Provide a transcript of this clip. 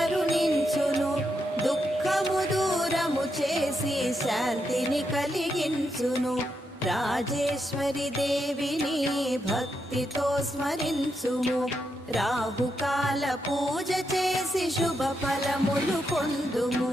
కరుణించును, దుఃఖము దూరము చేసి శాంతిని కలిగించును. రాజేశ్వరి దేవిని భక్తితో స్మరించుము, రాహుకాల పూజ చేసి శుభ ఫలములు పొందుము.